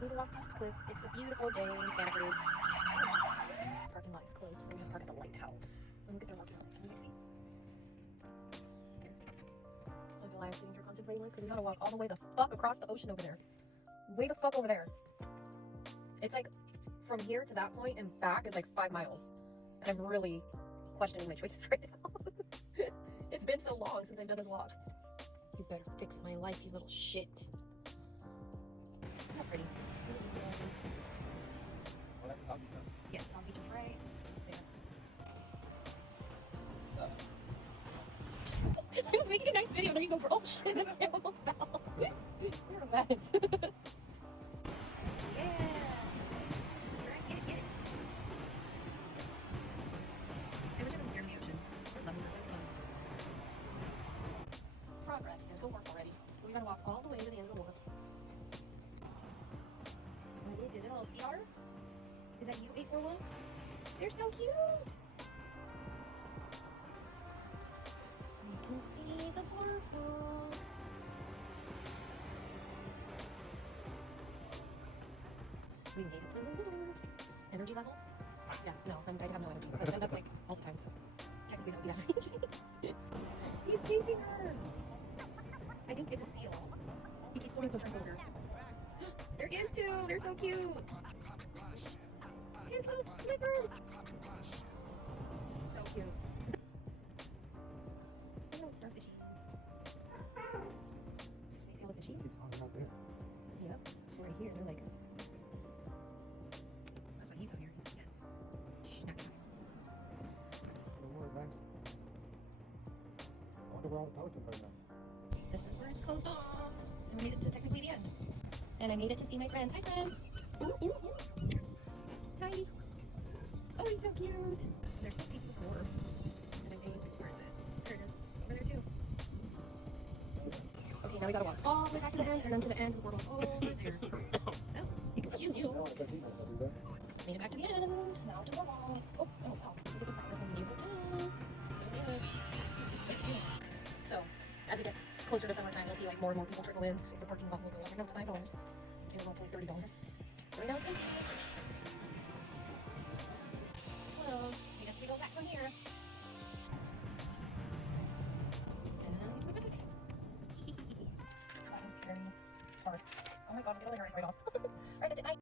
We can walk past the cliff. It's a beautiful day in Santa Cruz. Parking lot is closed, so we're gonna park at the lighthouse. And look at their parking lot. Can you guys see? Look at why I'm sitting here contemplating because we gotta walk all the way the fuck across the ocean over there. Way the fuck over there. It's like from here to that point and back is like 5 miles. And I'm really questioning my choices right now. It's been so long since I've done this walk. You better fix my life, you little shit. Not pretty. Yes, Long Beach is right there. I was making a nice video. There you go, girl. Oh shit, I almost fell. You're a mess. Yeah. That's right. Get it, get it. I wish I was here in the ocean. Love is really fun. Progress. There's no work already. So we gotta walk all the way to the end of the wharf. What is it? Is it a little CR? Is that you, 841? They're so cute! You can see the waterfall. We made it to the wharf. Energy level? Yeah, no, I have no energy. That's like all the time, so technically that would be energy. He's chasing her! I think it's a seal. He keeps swimming closer and closer. There is two! They're so cute! His little flippers! So cute. Little starfishies. Can you see all the fishies? It's hung out there. Yep. Right here, they're like... That's why he's out here. He's like, yes. Shh, not gonna. No more event. I wonder where all the pelicans are now. This is where it's closed off. And we made it to technically the end. And I made it to see my friends. Hi, friends! Ooh, ooh, ooh. Hi! Oh, he's so cute! There's some pieces of wharf. And I made... Where is it? There it is. Over there, too. Okay, now we gotta walk all the way back to the end, and then to the end, the portal's over there. Oh, excuse you. Oh, I bet he knows I'll do that. Made it back to the end. Now to the wall. Oh, no, stop. Look at the progress in the new hotel. So good. So, as it gets closer to summertime, we'll see like more and more people trickle in. The parking lot will go up. Right now it's $5. Okay, we're going to like $30. Right now it's $18. Hello. I guess we go back from here. And we go back. That was very hard. Oh my god, I get all the hair right off.